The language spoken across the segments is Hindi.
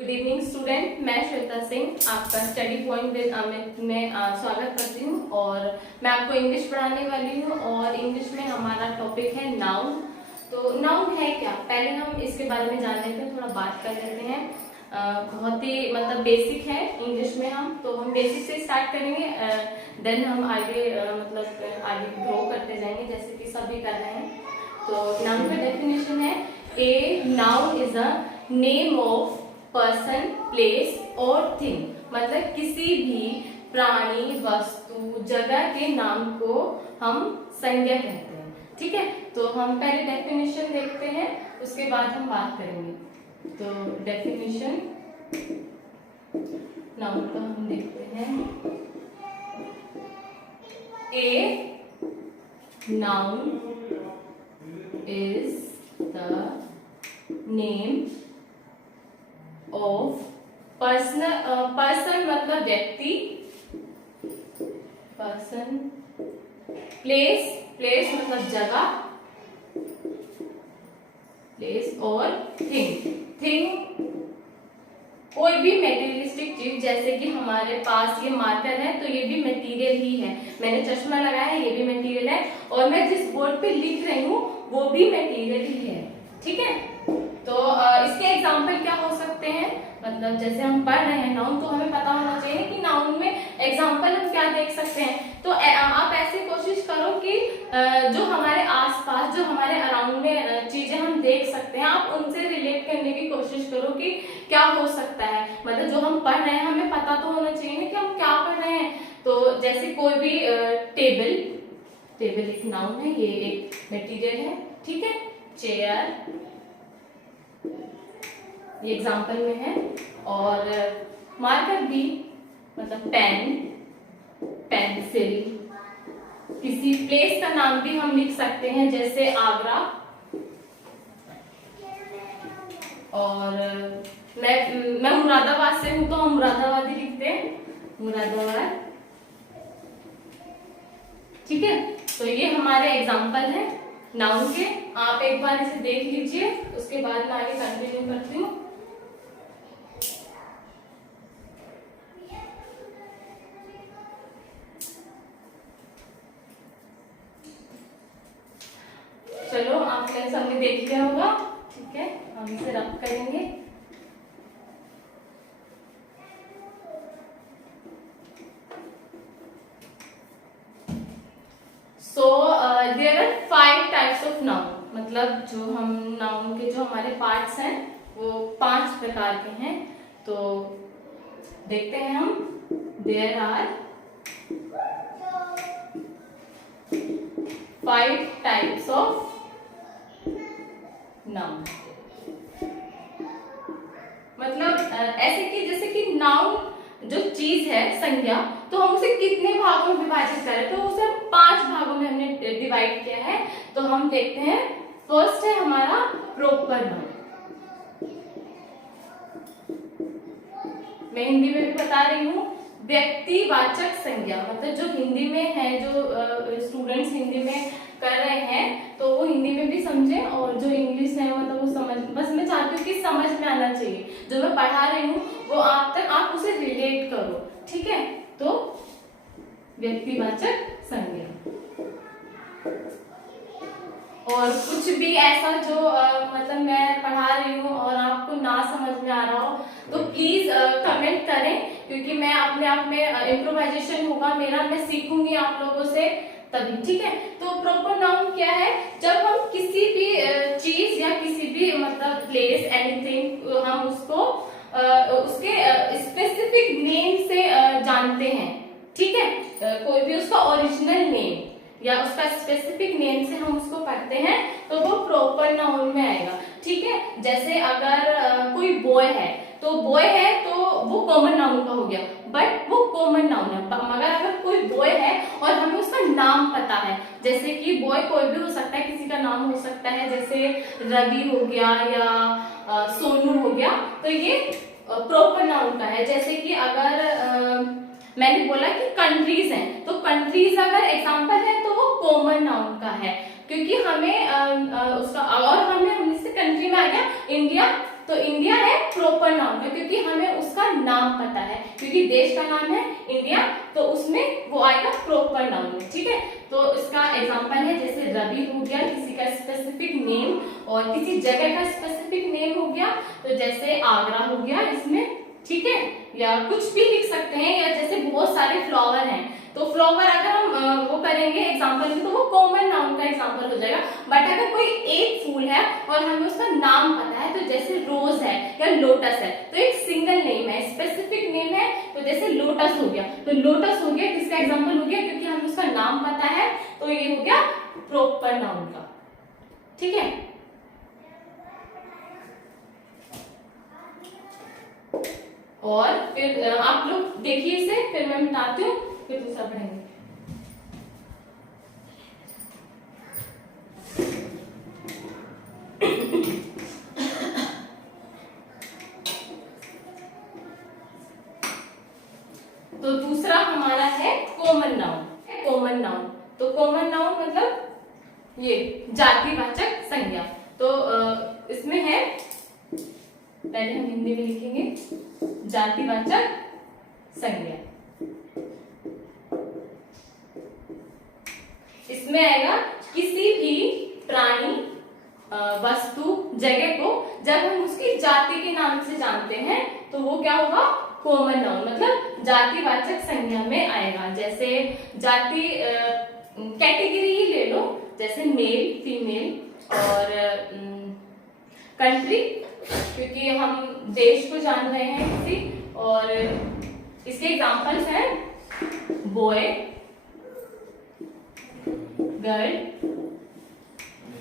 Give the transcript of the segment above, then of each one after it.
गुड इवनिंग स्टूडेंट, मैं श्वेता सिंह आपका स्टडी पॉइंट विद अमित में स्वागत करती हूँ। और मैं आपको इंग्लिश पढ़ाने वाली हूँ और इंग्लिश में हमारा टॉपिक है नाउन। तो नाउन है क्या, पहले हम इसके बारे में जान लेते हैं, थोड़ा बात कर लेते हैं। बहुत ही मतलब बेसिक है इंग्लिश में, हम बेसिक से स्टार्ट करेंगे, देन हम आगे आगे ग्रो करते जाएंगे जैसे कि सभी कर रहे हैं। तो नाउन का डेफिनेशन है, a noun is a name of person, place और थिंग। मतलब किसी भी प्राणी, वस्तु, जगह के नाम को हम संज्ञा कहते हैं। ठीक है, तो हम पहले डेफिनेशन देखते हैं, उसके बाद हम बात करेंगे। तो डेफिनेशन नाउन का हम देखते हैं। A noun is the name of person मतलब व्यक्ति, पर्सन, प्लेस मतलब जगह, प्लेस और थिंग कोई भी मेटेरियलिस्टिक चीज, जैसे कि हमारे पास ये मार्कर है तो ये भी मटेरियल ही है, मैंने चश्मा लगाया है ये भी मटेरियल है, और मैं जिस बोर्ड पे लिख रही हूँ वो भी मटेरियल ही है। ठीक है, तो इसके एग्जाम्पल क्या हो सकते हैं, मतलब जैसे हम पढ़ रहे हैं नाउन, तो हमें पता होना चाहिए कि नाउन में एग्जाम्पल हम क्या देख सकते हैं। तो आप ऐसी कोशिश करो कि जो हमारे आसपास, जो हमारे अराउंड में चीजें हम देख सकते हैं, आप उनसे रिलेट करने की कोशिश करो कि क्या हो सकता है। मतलब जो हम पढ़ रहे हैं हमें पता तो होना चाहिए ना कि हम क्या पढ़ रहे हैं। तो जैसे कोई भी टेबल एक नाउन है, ये एक मटेरियल है। ठीक है, चेयर ये एग्जाम्पल में है, और मार्कर भी मतलब पेन, पेंसिल, किसी प्लेस का नाम भी हम लिख सकते हैं जैसे आगरा। और मैं मुरादाबाद से हूं तो हम मुरादाबाद ही लिखते हैं, मुरादाबाद। ठीक है, तो ये हमारे एग्जाम्पल है नाउन के। आप एक बार इसे देख लीजिए, उसके बाद मैं आगे कंटिन्यू करती हूँ। चलो, आपने सबने देख लिया होगा। ठीक है, हम इसे रब करेंगे। So there are 5 types of noun. मतलब जो हम नाउन के जो हमारे पार्ट्स हैं वो 5 प्रकार के हैं। तो देखते हैं हम। There are 5 types of noun. मतलब ऐसे कि जैसे कि नाउन जो चीज है, संज्ञा, तो हम उसे कितने भागों में विभाजित करें, तो उसे 5 भागों में हमने डिवाइड किया है। तो हम देखते हैं, फर्स्ट है हमारा प्रोपर नाउन। मैं हिंदी में भी बता रही हूँ, व्यक्तिवाचक संज्ञा। मतलब जो हिंदी में है, जो स्टूडेंट्स हिंदी में कर रहे हैं तो वो हिंदी में भी समझे, और जो इंग्लिश है मतलब वो समझ, बस मैं चाहती हूँ कि समझ में आना चाहिए। जो मैं पढ़ा रही हूँ वो आप तक, आप उसे रिलेट करो। ठीक है, तो व्यक्तिवाचक संज्ञा। और कुछ भी ऐसा जो मतलब मैं पढ़ा रही हूँ और आपको ना समझ में आ रहा हो तो प्लीज कमेंट करें, क्योंकि मैं अपने आप में इम्प्रोवाइजेशन होगा मेरा, मैं सीखूंगी आप लोगों से तभी। ठीक है, तो प्रॉपर नाउन क्या है, जब हम किसी भी चीज या किसी भी मतलब प्लेस, एनीथिंग, हम उसको उसके स्पेसिफिक नेम से जानते हैं। ठीक है, कोई भी उसका ओरिजिनल नेम या उसका स्पेसिफिक नेम से हम उसको पढ़ते हैं तो वो प्रॉपर नाउन में आएगा। ठीक है, जैसे अगर कोई बॉय है तो बॉय है तो वो कॉमन नाउन का हो गया, बट वो कॉमन नाउन है। मगर अगर कोई बॉय है और हमें उसका नाम पता है, जैसे कि बॉय कोई भी हो सकता है, किसी का नाम हो सकता है, जैसे रवि हो गया या सोनू हो गया, तो ये प्रॉपर नाउन का है। जैसे कि अगर मैंने बोला कि कंट्रीज हैं, तो कंट्रीज अगर एग्जांपल है तो वो कॉमन नाउन का है, क्योंकि हमें उसका, और हमने इससे कंट्री में आ गया इंडिया, तो इंडिया है प्रॉपर नाउन है, क्योंकि हमें उसका नाम पता है, क्योंकि देश का नाम है इंडिया, तो उसमें वो आएगा प्रॉपर नाउन में। ठीक है, तो इसका एग्जांपल है जैसे रवि हो गया किसी का स्पेसिफिक नेम, और किसी जगह का स्पेसिफिक नेम हो गया, तो जैसे आगरा हो गया इसमें। ठीक है, या कुछ भी लिख सकते हैं, या जैसे बहुत सारे फ्लावर हैं, तो फ्लावर अगर हम वो करेंगे एग्जांपल में, तो वो कॉमन नाउन का एग्जांपल हो जाएगा। बट अगर कोई एक फूल है और हमें उसका नाम पता है, तो जैसे रोज है या लोटस है, तो एक सिंगल नेम है, स्पेसिफिक नेम है, तो जैसे लोटस हो गया, तो लोटस हो गया किसका एग्जांपल हो गया, क्योंकि हमें उसका नाम पता है, तो ये हो गया प्रॉपर नाउन का। ठीक है, और फिर आप लोग देखिए इसे, फिर मैं बताती हूँ, फिर दूसरा पढ़ेंगे। तो दूसरा हमारा है कॉमन नाउन। कॉमन नाउन, तो कॉमन नाउन मतलब ये जातिवाचक संज्ञा। तो इसमें है, पहले हम हिंदी में लिखेंगे जातिवाचक संज्ञा। इसमें आएगा किसी भी प्राणी, वस्तु, जगह को जब हम उसकी जाति के नाम से जानते हैं, तो वो क्या होगा, कॉमन नाउन, मतलब जातिवाचक संज्ञा में आएगा। जैसे जाति कैटेगरी ही ले लो, जैसे मेल, फीमेल, और कंट्री, क्योंकि हम देश को जान रहे हैं किसी, और इसके एग्जांपल्स हैं बॉय, गर्ल।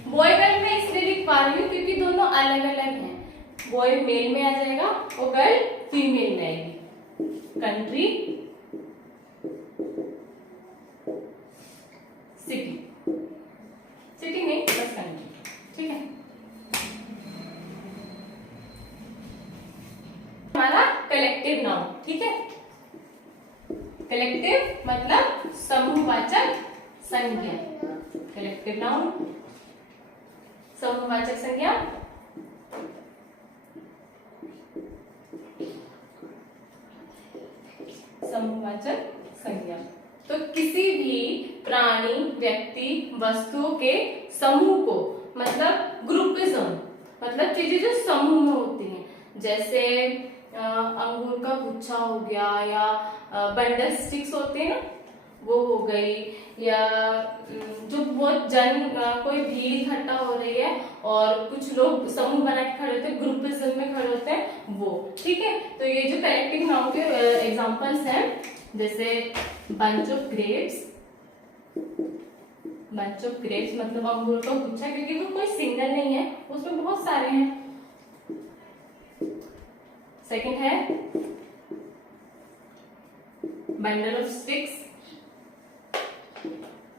बॉय गर्ल में इसलिए लिख पा रही हूँ क्योंकि दोनों अलग अलग हैं, बॉय मेल में आ जाएगा और गर्ल फीमेल में आएगी। कंट्री, सिटी, सिटी नहीं बस कंट्री। ठीक है, हमारा कलेक्टिव नाउन। ठीक है, कलेक्टिव मतलब समूहवाचक संज्ञा। कलेक्टिव नाउन समूहवाचक संज्ञा। समूहवाचक संज्ञा, तो किसी भी प्राणी, व्यक्ति, वस्तुओं के समूह को, मतलब ग्रुपिज्म, मतलब चीजें जो समूह में होती हैं, जैसे अंगूर का गुच्छा हो गया, या बंडल स्टिक्स होते हैं ना, वो हो गई, या जो बहुत कोई भीड़ इकट्ठा हो रही है और कुछ लोग समूह बना के खड़े होते हैं, ग्रुपिज्म में खड़े होते हैं, वो। ठीक है, तो ये जो कलेक्टिव नाउन के एग्जांपल्स हैं, जैसे bunch of grapes. Bunch of grapes मतलब अंगूर का गुच्छा, क्योंकि वो कोई सिंगल नहीं है, उसमें बहुत सारे हैं। सेकंड है bundle of sticks.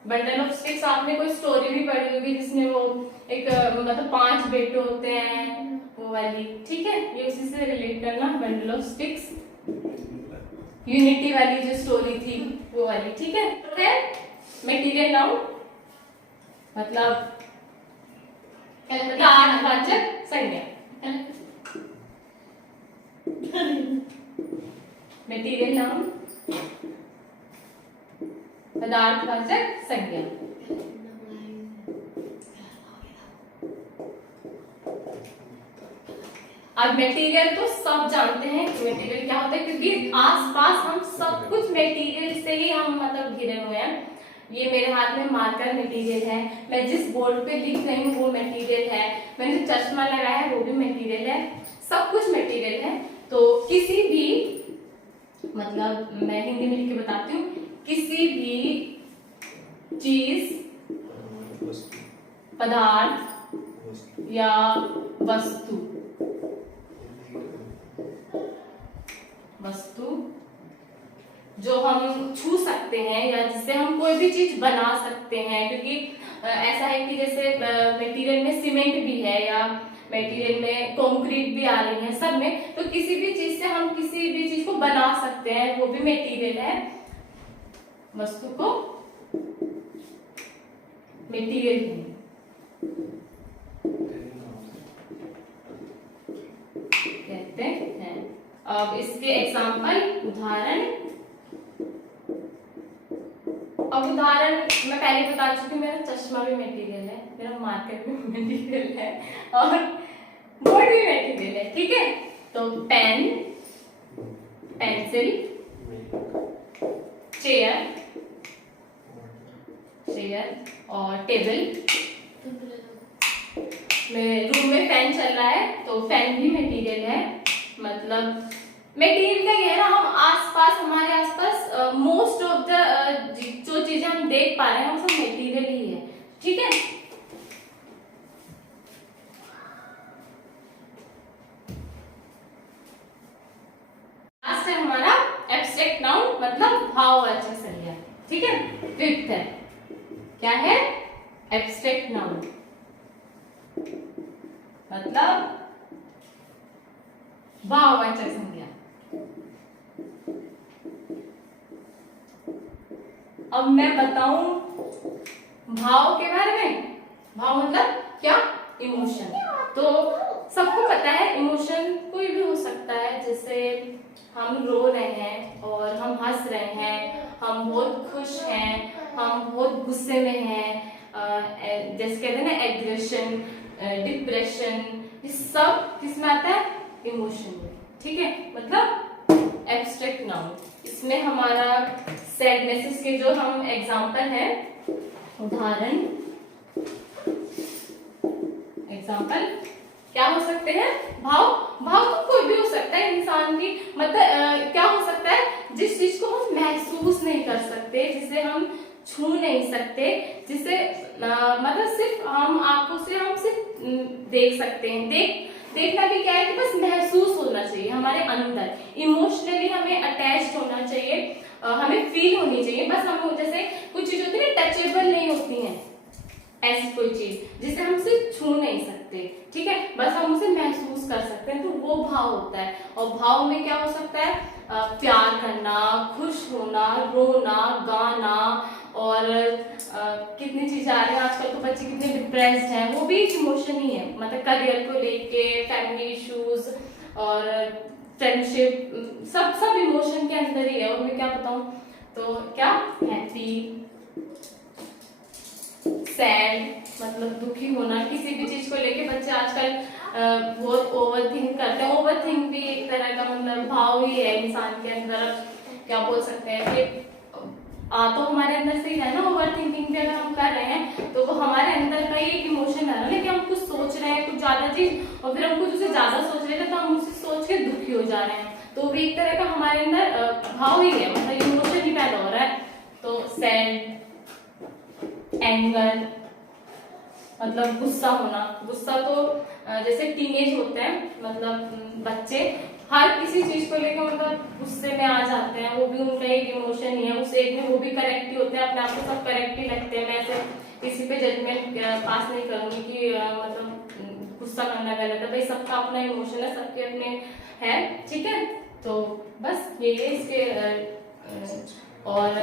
Bundle of sticks आपने कोई स्टोरी भी पढ़ी होगी, जिसमें वो एक मतलब 5 बेटे होते हैं, वो वाली। ठीक है, ये उसी से रिलेट करना, बंडल ऑफ स्टिक्स, यूनिटी वाली जो स्टोरी थी वो वाली। ठीक है, मटेरियल नाउन मतलब पदार्थवाचक संज्ञा। मटेरियल नाउन पदार्थवाचक संज्ञा। अब मटेरियल तो सब जानते हैं मटेरियल क्या होता है, क्योंकि आसपास हम सब कुछ मटेरियल से ही हम मतलब घिरे हुए हैं। ये मेरे हाथ में मार्कर मटेरियल है, मैं जिस बोर्ड पे लिख रही हूँ वो मटेरियल है, मैंने चश्मा लगाया है वो भी मटेरियल है, सब कुछ मटेरियल है। तो किसी भी, मतलब मैं हिंदी में लिख के बताती हूँ, किसी भी चीज, पदार्थ या वस्तु जो हम छू सकते हैं, या जिससे हम कोई भी चीज बना सकते हैं, क्योंकि ऐसा है कि जैसे मटेरियल में सीमेंट भी है, या मटेरियल में कंक्रीट भी आ रही है, सब में, तो किसी भी चीज से हम किसी भी चीज को बना सकते हैं, वो भी मटेरियल है। वस्तु को मटेरियल अब इसके एग्जाम्पल, उदाहरण। अब उदाहरण मैं पहले बता चुकी हूँ, मेरा चश्मा भी मटेरियल है, मेरा मार्कर भी मटेरियल है और बोर्ड भी मटेरियल है, ठीक है। तो पेन, पेंसिल, चेयर, और टेबल। मेरे रूम में फैन चल रहा है तो फैन भी मटेरियल है। मतलब मटेरियल का ये है ना, हम आसपास, हमारे आसपास मोस्ट ऑफ द जो चीजें हम देख पा रहे हैं वो सब मटेरियल ही है, ठीक है। लास्ट है हमारा एब्स्ट्रैक्ट नाउन, मतलब भाववाचक संज्ञा, ठीक है। फिफ्थ है, क्या है? एब्स्ट्रैक्ट नाउन, मतलब भाववाचक संज्ञा। अब मैं बताऊं भाव के बारे में। भाव मतलब क्या? इमोशन। तो सबको पता है इमोशन कोई भी हो सकता है, जैसे हम रो रहे हैं और हम हंस रहे हैं, हम बहुत खुश हैं, हम बहुत गुस्से में हैं, जैसे कहते हैं ना एग्रेशन, डिप्रेशन, ये सब किसमें आता है? इमोशन में, ठीक है। मतलब एब्स्ट्रैक्ट नाउन। इसमें हमारा सैडनेस के जो हम एग्जाम्पल हैं, उदाहरण, एग्जाम्पल क्या हो सकते हैं? भाव। भाव तो कोई भी हो सकता है इंसान की, मतलब क्या हो सकता है? जिस चीज को हम महसूस नहीं कर सकते, जिसे हम छू नहीं सकते, जिसे मतलब सिर्फ हम आंखों से हम सिर्फ देख सकते हैं। देखना भी क्या है कि बस महसूस होना चाहिए हमारे अंदर, इमोशनली हमें अटैच्ड होना चाहिए, हमें फील होनी चाहिए। बस हम, जैसे कुछ चीज होती है टचेबल नहीं होती हैं, ऐसी कोई चीज जिसे हम सिर्फ छू नहीं सकते, ठीक है, बस हम उसे महसूस कर सकते हैं, तो वो भाव होता है। और भाव में क्या हो सकता है? प्यार करना, खुश होना, रोना, गाना, और कितनी चीजें आ रही हैं आजकल, तो बच्चे कितने डिप्रेस्ड हैं, वो भी एक इमोशन ही है। मतलब करियर को लेके, फैमिली इश्यूज और फ्रेंडशिप, सब इमोशन के अंदर ही है। और मैं क्या बताऊं, तो क्या हैप्पी, सैड, मतलब दुखी होना, किसी भी चीज को लेके बच्चे आजकल बहुत ओवर थिंक करते हैं। ओवर थिंक भी एक तरह का मतलब भाव ही है इंसान के अंदर, क्या बोल सकते हैं कि तो हमारे अंदर से ही है ना। ओवर थिंकिंग भी अगर हम कर रहे हैं तो वो हमारे अंदर का ही एक इमोशन है ना, लेकिन हम कुछ सोच रहे हैं, कुछ ज्यादा चीज, और फिर हम कुछ उसे ज्यादा सोच रहे थे तो हम उसे सोच के दुखी हो जा रहे हैं, तो भी एक तरह का हमारे अंदर भाव ही है, मतलब इमोशन ही पैदा हो रहा है। तो सैड, एंगर, मतलब गुस्सा होना। गुस्सा तो जैसे टीनेज होते हैं, मतलब बच्चे हर किसी चीज को लेकर मतलब गुस्से में आ जाते हैं, वो भी उनका एक इमोशन ही है। उस एज में वो भी करेक्ट ही होते हैं, अपने आप को सब करेक्ट ही लगते हैं। मैं ऐसे किसी पे जजमेंट पास नहीं करूंगी कि मतलब गुस्सा करना गलत है, भाई सबका अपना इमोशन है, सबके अपने है, ठीक है। तो बस ये इसके और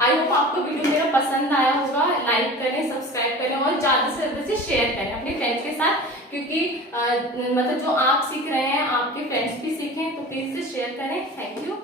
आई होप आपको वीडियो मेरा पसंद आया होगा। लाइक करें, सब्सक्राइब करें और ज्यादा से ज्यादा से शेयर करें अपने फ्रेंड्स के साथ, क्योंकि मतलब जो आप सीख रहे हैं आपके फ्रेंड्स भी सीखें, तो प्लीज से शेयर करें। Thank you.